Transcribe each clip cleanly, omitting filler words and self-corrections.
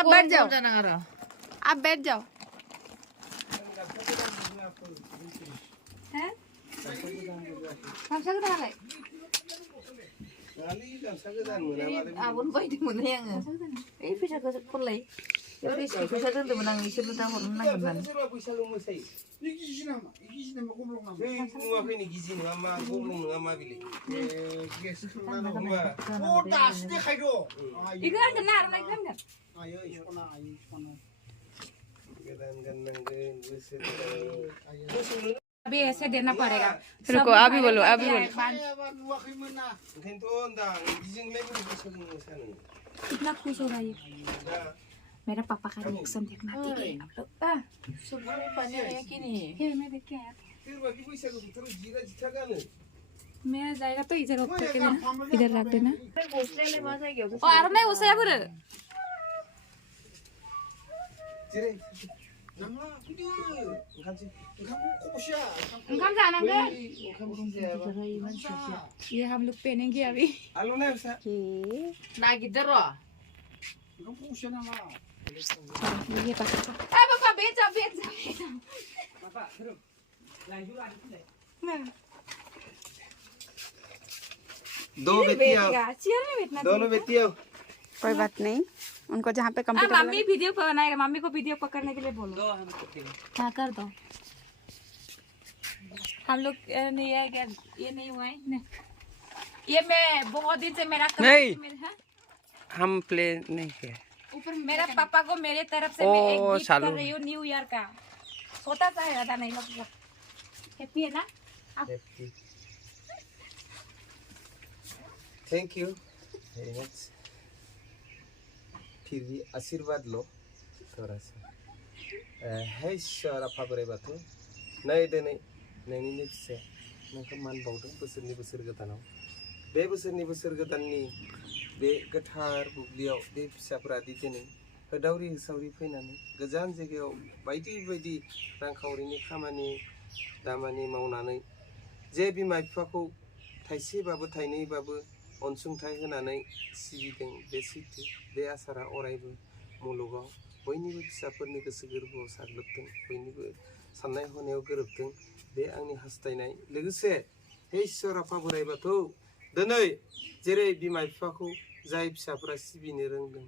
आप बैठ जाओ, आप बैठ जाओ। हैं? Abon bayi mana yang? Bisa ke sekolah. Ya bisa tentu menang itu tentang orang menang. अभी ऐसे देना पड़ेगा। रुको अभी बोलो, अभी बोलो। कितना खुश होगा ये मेरा पापा का रिएक्शन देखना। ठीक है आप लोग। सुबह में पानी आया कि नहीं? मैं देख के आया था। मैं जाएगा तो इधर ऊपर के देना, इधर रख देना। और नहीं उसे अब हम जानेंगे। ये हम लोग पहनेंगे अभी। ना किधर हो? ये पापा बेच जाओ। दो बेटियां, दोनों बेटियां। कोई बात नहीं, उनको जहाँ पे कंप्यूटर मम्मी वीडियो बनाएगा, मम्मी को वीडियो पकड़ने के लिए बोलो। हाँ कर दो। हम लोग ये नहीं हुआ है। ये मैं बहुत दिन से मेरा नहीं हम प्ले नहीं किया। ऊपर मेरा पापा को मेरे तरफ से मैं एक गिफ्ट कर रही हूँ न्यू ईयर का। छोटा सा है, ज्यादा नहीं लगता। हैप्पी है ना? Thank you very much. फिर भी आशीर्वाद लो थोड़ा सा। है ईश्वर आफा बोराइ बाथौ नै दिनै नोंनि फिसाया नोंखौ मान बावदों बोसोरनि बोसोर गोदानाव। बे बोसोरनि बोसोर गोदाननि बे गोथार बुब्लियाव बे फिसाफोरा दिनै होदावरि होसावरि फैनानै गोजान जायगायाव बायदि बायदि रांखावरिनि खामानि दामानि मावनानै जे बिमा बिफाखौ थाइसेबाबो थाइनैबाबो अनसुंथाइ होनानै सिबिदों। बे सैथो, बे आसारा अरायबो मुलुगाव बयनिबो फिसाफोरनि गोसो गोरबोआव साग्लोबथों, बयनिबो साननाय हनायाव गोरोबथों, बे आंनि हास्थायनाय। लोगोसे हे ईश्वर आफा बोराइ बाथौ, दिनै जेरै बिमा बिफाखौ जाय फिसाफोरा सिबिनो रोंदों,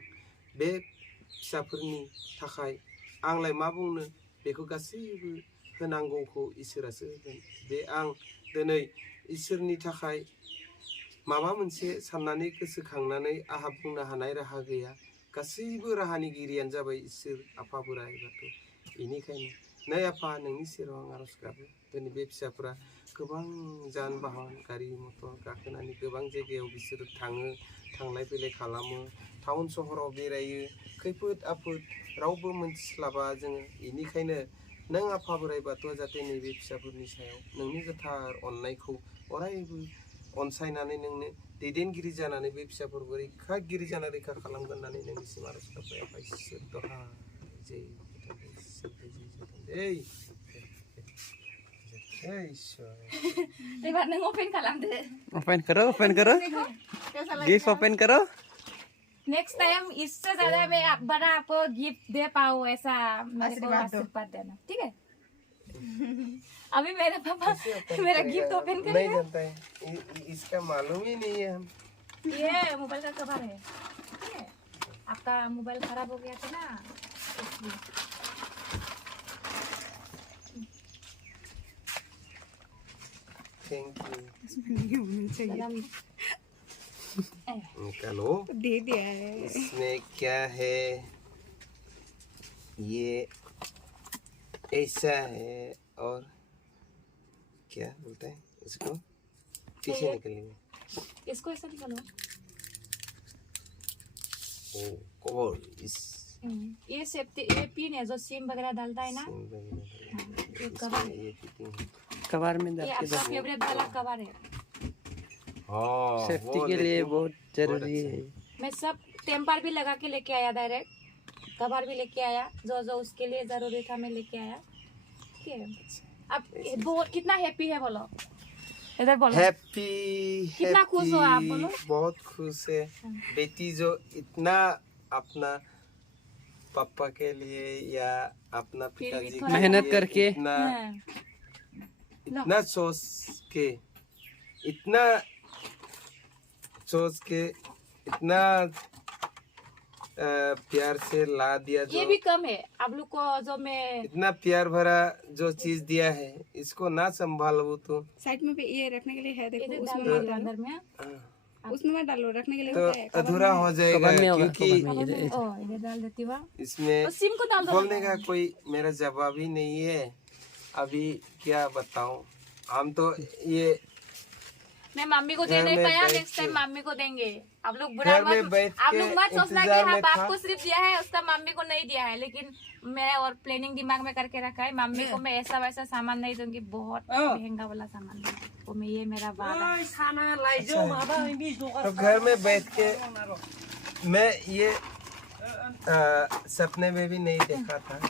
बे फिसाफोरनि थाखाय आंलाय मा बुंनो, बेखौ गासैबो होनांगौखौ इसोरासो होगोन। बे आं दिनै इसोरनि थाखाय माबा मोनसे साननानै गोसोखांनानै आहा बुंनो हानाय राहा गैया। गासैबो राहानिगिरियानो जाबाय इसोर आफा बोराइ बाथौ। बेनिखायनो नै आफा नोंनि सेराव आं आरज गाबो। दिनै बे फिसाफोरा गोबां जान बाहन गारि मटर गाखोनानै गोबां जायगायाव बिसोरो थाङो, थांलाय फैलाय खालामो, टाउन सहराव बेरायो, खैफोद आफोद रावबो मोनथिस्लाबा जोङो। बेनिखायनो नों आफा बोराइ बाथौआ जाहाथे नैबे फिसाफोरनि सायाव नोंनि गोथार अननायखौ अरायबो अनसायनानै नोंनो दैदेनगिरि जानानै बे फिसाफोरखौ रैखागिरि जाना रैखा खालामगोन होननानै नोंनिसिम आरज गाबबाय आफा इसोर दहा जय ओपन करो, ओपन करो, गिफ्ट ओपन करो। नेक्स्ट टाइम इससे ज्यादा मैं बड़ा आपको गिफ्ट दे पाऊँ ऐसा मेरे को आशीर्वाद देना। ठीक है? अभी मेरे पापा मेरा गिफ्ट ओपन करेगा। नहीं जानता है, इसका मालूम ही नहीं है। हम ये मोबाइल का कवर है। ठीक है? आपका मोबाइल खराब हो गया था ना, इसलिए। Thank you. निकालो, दे दिया है। इसमें क्या है? ये ऐसा है और क्या बोलते हैं इसको? पीछे निकलेंगे। इसको ऐसा निकालो। ओ कवर इस ये सेफ्टी, ये पिन है जो सिम वगैरह डालता है ना। ये कवर, कवर में ये आपका फेवरेट वाला कवर है। हाँ, सेफ्टी के लिए बहुत जरूरी है। मैं सब टेम्पर भी लगा के लेके आया, डायरेक्ट कवर भी लेके आया, जो जो उसके लिए जरूरी था मैं लेके आया। ठीक है? अब बहुत कितना हैप्पी है बोलो, इधर बोलो। हैप्पी, कितना खुश हो आप बोलो। बहुत खुश है। बेटी जो इतना अपना पापा के लिए या अपना फिर भी पिताजी थोड़ा के मेहनत लिए करके। इतना हाँ, इतना सोच के इतना प्यार से ला दिया, ये जो भी कम है आप लोग को जो मैं इतना प्यार भरा जो चीज दिया है, इसको ना संभालो तो साइड में भी ये रखने के लिए है, देखो इधर उसमें डाल मत दिया डालो, अंदर में। उसमें मत डालो, रखने के लिए तो होता है कवर अधूरा में हो है। जाएगा, कवर में होगा, क्योंकि कवर में इधर- ओ इधर डाल देती हूँ। इसमें और सिम को डाल दो। बोलने का कोई मेरा जवाब ही नहीं है। अभी क्या बताऊं, हम तो ये मैं मम्मी को दे घर नहीं में पाया, बैठ नेक्स्ट टाइम के- मम्मी को देंगे। आप लोग बुरा घर में मत, बैठ आप के लोग मत सोचना कि इंतजार हाँ में बाप था। को सिर्फ दिया है, उसका मम्मी को नहीं दिया है। लेकिन मैं और प्लानिंग दिमाग में करके रखा है, मम्मी को मैं ऐसा वैसा सामान नहीं दूंगी, बहुत महंगा वाला सामान दूंगी। तो मैं ये मेरा वादा है। तो घर में बैठ के मैं ये सपने में भी नहीं देखा था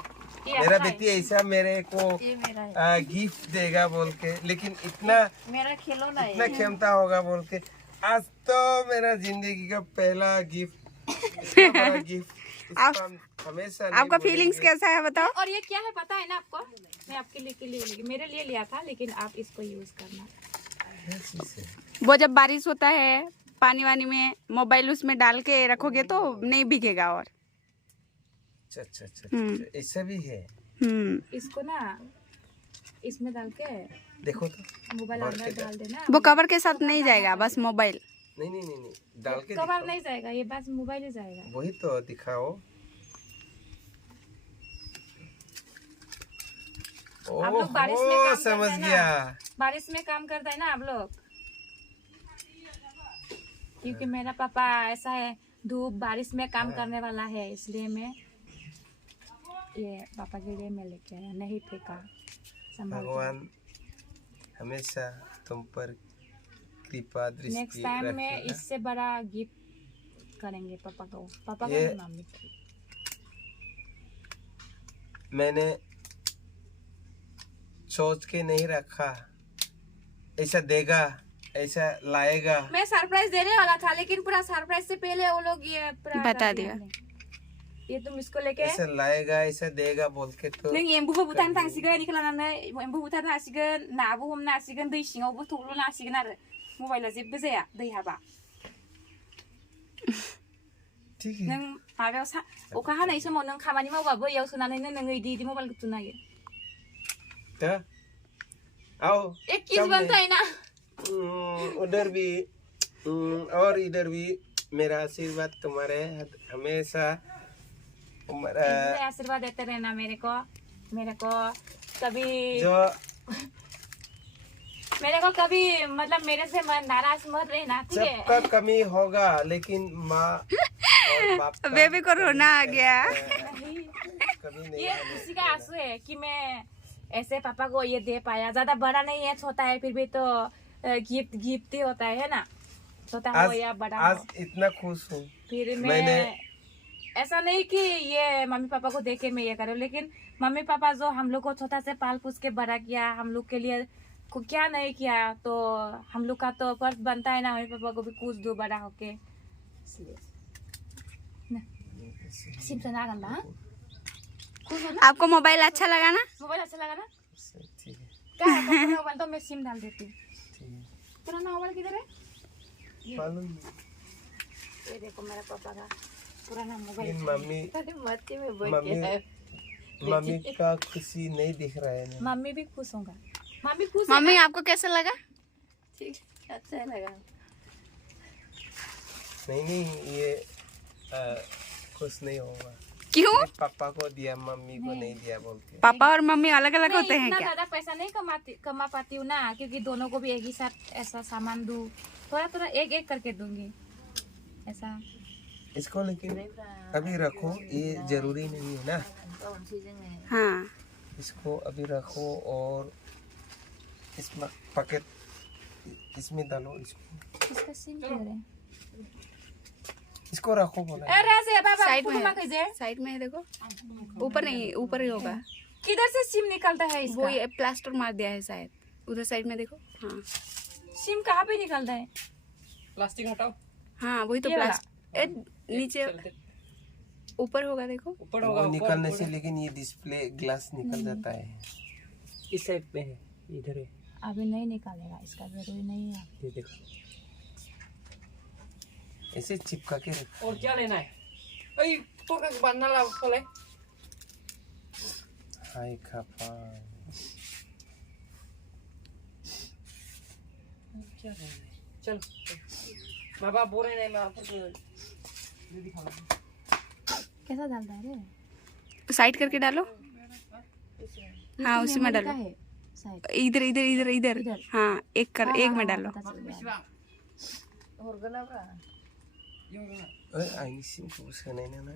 ये मेरा अच्छा है। बेटी ऐसा मेरे को ये मेरा है, गिफ्ट देगा बोल के, लेकिन इतना मेरा खिलौना है। इतना क्षमता होगा बोल के। आज तो मेरा जिंदगी का पहला गिफ्ट, इतना बड़ा गिफ्ट, इसको हम हमेशा नहीं आपका फीलिंग्स भूलेंगे। कैसा है बताओ। और ये क्या है पता है ना आपको? मैं आपके लिए मेरे लिए लिया था, लेकिन आप इसको यूज करना। वो जब बारिश होता है पानी वानी में मोबाइल उसमें डाल के रखोगे तो नहीं भीगेगा। और अच्छा, ऐसा भी है। इसको ना इसमें डाल के देखो तो मोबाइल भर अंदर के डाल देना। वो कवर के साथ नहीं जाएगा, बस मोबाइल। नहीं, डाल के कवर दिखाओ। नहीं जाएगा, ये बस मोबाइल ही जाएगा। वही तो दिखाओ। आप लोग बारिश में ओहो, काम करते समझ हैं ना? गया। बारिश में काम करता है ना आप लोग, क्योंकि मेरा पापा ऐसा है, धूप बारिश में काम करने वाला है, इसलिए मैं ये पापा के लिए मैं लेके आया, नहीं फेंका, संभाल के। भगवान हमेशा तुम पर कृपा नेक्स्ट दृष्टि टाइम में रखेगा। इससे बड़ा गिफ्ट करेंगे पापा को, पापा को ये- नहीं, मम्मी को। मैंने सोच के नहीं रखा ऐसा देगा, ऐसा लाएगा। मैं सरप्राइज देने वाला था, लेकिन पूरा सरप्राइज से पहले वो लोग ये पूरा बता कर दिया। ये तुम इसको लेके ऐसा लाएगा, ऐसा देगा बोल के तो नों एम्बुबो बुथारनो थांसिगोन, इखौ लानानै एम्बु बुथारनो हासिगोन, नाबो हमनो हासिगोन, दै सिङावबो थब्ल'नो हासिगोन आरो मबाइला जेबो जाया दै हाबा। ठीक है। नों माबायाव अखा हानाय समाव नों खामानि मावबाबो इयाव सोनानैनो नोङो इदि मबाइलखौ थुनो हायो। तो आओ एक किस बनता है ना। उधर भी और इधर भी मेरा आशीर्वाद तुम्हारे हमेशा मुझे आशीर्वाद देते रहना मेरे को कभी जो मतलब मेरे से नाराज मत रहना, ठीक है? सबका कमी होगा, लेकिन माँ और बाप का बेबी को रोना आ गया। नहीं, कभी नहीं ये आने खुशी का आंसू है कि मैं ऐसे पापा को ये दे पाया। ज्यादा बड़ा नहीं है, छोटा है, फिर भी तो गिफ्ट ही होता है ना, छोटा हो आज या बड़ा आज हो। इतना खुश हूँ। फिर मैंने ऐसा नहीं कि ये मम्मी पापा को देके मैं ये करूँ, लेकिन मम्मी पापा जो हम लोग को छोटा से पाल पोस के बड़ा किया, हम लोग के लिए क्या नहीं किया, तो हम लोग का तो फर्ज बनता है ना मम्मी पापा को भी कुछ दो बड़ा होके। इसलिए सिम ना गंदा खुश हो ना? आपको मोबाइल अच्छा लगा ना? मोबाइल अच्छा लगा ना? ठीक है, क्या है, पुराना मोबाइल तो मैं सिम डाल देती हूँ। ठीक है। पुराना मोबाइल किधर है? मालूम ये देखो मेरा पापा का पुराना नहीं, मोबाइल। मम्मी का खुशी नहीं दिख रहा है ना। मम्मी भी खुश होगा, मम्मी खुश है मम्मी ना? आपको कैसा लगा? अच्छा लगा। नहीं ये खुश नहीं होगा। क्यों? सिर्फ पापा को दिया, मम्मी को नहीं दिया बोल के। पापा और मम्मी अलग अलग होते हैं इतना क्या? ज्यादा पैसा नहीं कमा पाती हूँ ना, क्योंकि दोनों को भी एक ही साथ ऐसा सामान दूँ, थोड़ा थोड़ा एक एक करके दूंगी ऐसा। इसको लेकिन अभी रखो, ये जरूरी नहीं है ना। हाँ, इसको अभी रखो और इसमें पैकेट इसमें डालो, इसका सिम किधर है? इसको रखो बोला। अरे से बाबा साइड फूल में मा कैसे? साइड में है, देखो। ऊपर नहीं, ऊपर ही होगा। किधर से सिम निकलता है इसका? वो ये प्लास्टर मार दिया है शायद, उधर साइड में देखो। हाँ सिम कहाँ पे निकलता है? प्लास्टिक हटाओ। हाँ, वही तो ये वाला? प्लास्टर नीचे। ऊपर होगा देखो। ऊपर वो होगा, निकलने से, लेकिन ये डिस्प्ले ग्लास निकल जाता है। इस साइड पे है, इधर है, अभी नहीं निकालेगा, इसका जरूरी नहीं है। ये देखो। ऐसे चिपका के रख। और क्या लेना है? अरे तो का बनना ला बोले। हाय खापा। क्या लेना है? चल। माँ बाप बोल रहे नहीं, मैं आपको ये दिखा रहा हूँ। कैसा डालता है रे? साइड करके डालो। हाँ उसी में डालो। है शायद। इधर इधर इधर इधर। इधर। हाँ एक कर, हाँ, एक हाँ, में हाँ, डालो। पता चल गया। ओए आइनी सिम को सोनाय ना ना।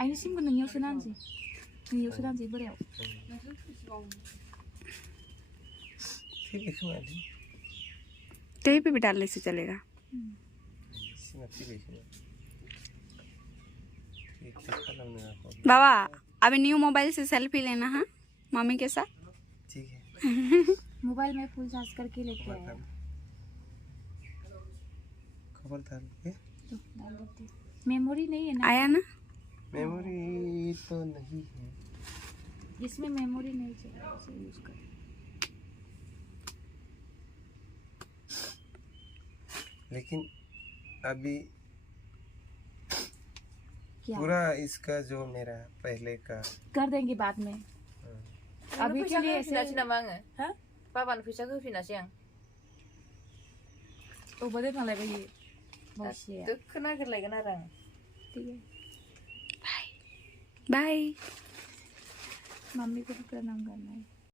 आइनि सिमखौ नोंनियाव सोनानसै। नोंनियाव सोनानसै बोरायाव। फिर देखो आदि। कहीं पे भी डालने से चलेगा। सिम अच्छी देखो। ये देखा ना मेरा को। बाबा अभी न्यू मोबाइल से सेल्फी लेना हाँ मम्मी के साथ। ठीक है। मोबाइल में फुल चार्ज करके लेके आया। खबरदार के। तो डाल देती हूँ। मेमोरी नहीं है ना? आया ना? मेमोरी तो नहीं है। इसमें मेमोरी नहीं चाहिए, इसे यूज कर। लेकिन अभी क्या पूरा इसका जो मेरा पहले का कर देंगे बाद में। अभी के लिए ऐसे हाँ? Papan fisa ke fina siang. तो बड़े ना लगे ये बहुत से Tu kena gelai kena rang. ठीक है। बाय। मम्मी को भी प्रणाम करना है।